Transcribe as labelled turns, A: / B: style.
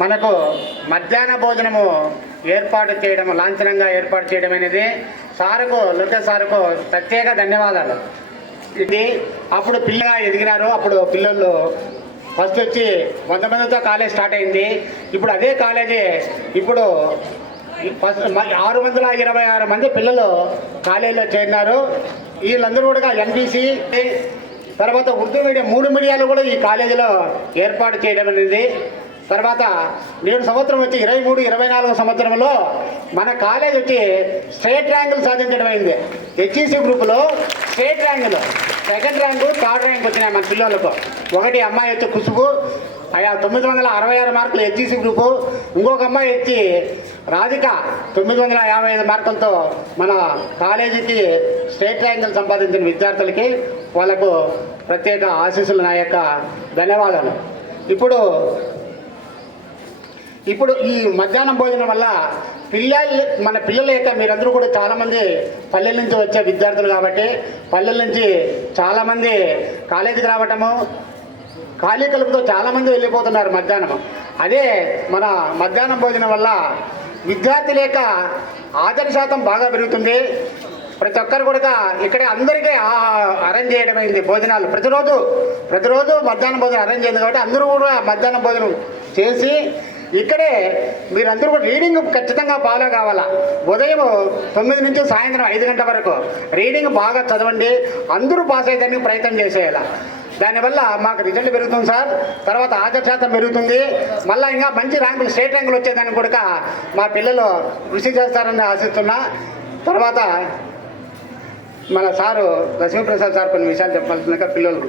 A: మనకు మధ్యాహ్న భోజనము ఏర్పాటు చేయడం లాంఛనంగా ఏర్పాటు చేయడం అనేది సారుకు లోకేష్ సారుకు ప్రత్యేక ధన్యవాదాలు. ఇది అప్పుడు పిల్లగా ఎదిగినారు అప్పుడు పిల్లలు ఫస్ట్ వచ్చి వంద మందితో కాలేజ్ స్టార్ట్ అయింది. ఇప్పుడు అదే కాలేజీ ఇప్పుడు ఫస్ట్ ఆరు వందల ఇరవై ఆరు మంది పిల్లలు కాలేజీలో చేరినారు. వీళ్ళందరూ కూడా ఎంపీసీ తర్వాత ఉర్దూ మీడియం మూడు మీడియాలు కూడా ఈ కాలేజీలో ఏర్పాటు చేయడం అనేది తర్వాత నేడు సంవత్సరం వచ్చి ఇరవై మూడు ఇరవై నాలుగు సంవత్సరంలో మన కాలేజ్ వచ్చి స్టేట్ ర్యాంకులు సాధించడం అయింది. హెచ్ఈసీ గ్రూపులో స్టేట్ ర్యాంకులు. సెకండ్ ర్యాంకు థర్డ్ ర్యాంక్ వచ్చినాయి మన పిల్లలకు ఒకటి అమ్మాయి వచ్చి కుసుబు అయ్యా తొమ్మిది వందల అరవై ఆరు మార్కులు హెచ్ఈసీ గ్రూపు ఇంకొక అమ్మాయి వచ్చి రాధిక తొమ్మిది వందల యాభై ఐదు మార్కులతో మన కాలేజీకి స్టేట్ ర్యాంకులు సంపాదించిన విద్యార్థులకి వాళ్ళకు ప్రత్యేక ఆశీస్సులు నా యొక్క ధన్యవాదాలు. ఇప్పుడు ఇప్పుడు ఈ మధ్యాహ్నం భోజనం వల్ల పిల్లలు మన పిల్లల యొక్క మీరందరూ కూడా చాలామంది పల్లెల నుంచి వచ్చే విద్యార్థులు కాబట్టి పల్లెల నుంచి చాలామంది కాలేజీకి రావటము ఖాళీ కలుపుతో చాలామంది వెళ్ళిపోతున్నారు మధ్యాహ్నం అదే మన మధ్యాహ్నం భోజనం వల్ల విద్యార్థుల యొక్క ఆదరి శాతం బాగా పెరుగుతుంది. ప్రతి ఒక్కరు కూడా ఇక్కడే అందరికీ అరేంజ్ చేయడం అయింది భోజనాలు. ప్రతిరోజు ప్రతిరోజు మధ్యాహ్నం భోజనం అరేంజ్ అయింది కాబట్టి అందరూ కూడా మధ్యాహ్నం భోజనం చేసి ఇక్కడే మీరందరూ కూడా రీడింగ్ ఖచ్చితంగా ఫాలో కావాలా? ఉదయం తొమ్మిది నుంచి సాయంత్రం ఐదు గంటల వరకు రీడింగ్ బాగా చదవండి అందరూ పాస్ అయ్యేదానికి ప్రయత్నం చేసేయాలా? దానివల్ల మాకు రిజల్ట్ పెరుగుతుంది సార్ తర్వాత ఆదర్శాతం పెరుగుతుంది. మళ్ళీ ఇంకా మంచి ర్యాంకులు స్టేట్ ర్యాంకులు వచ్చేదానికి కూడా మా పిల్లలు కృషి చేస్తారని ఆశిస్తున్నా. తర్వాత మన సారు లక్ష్మీప్రసాద్ సార్ కొన్ని విషయాలు చెప్పాల్సిందిగా పిల్లలు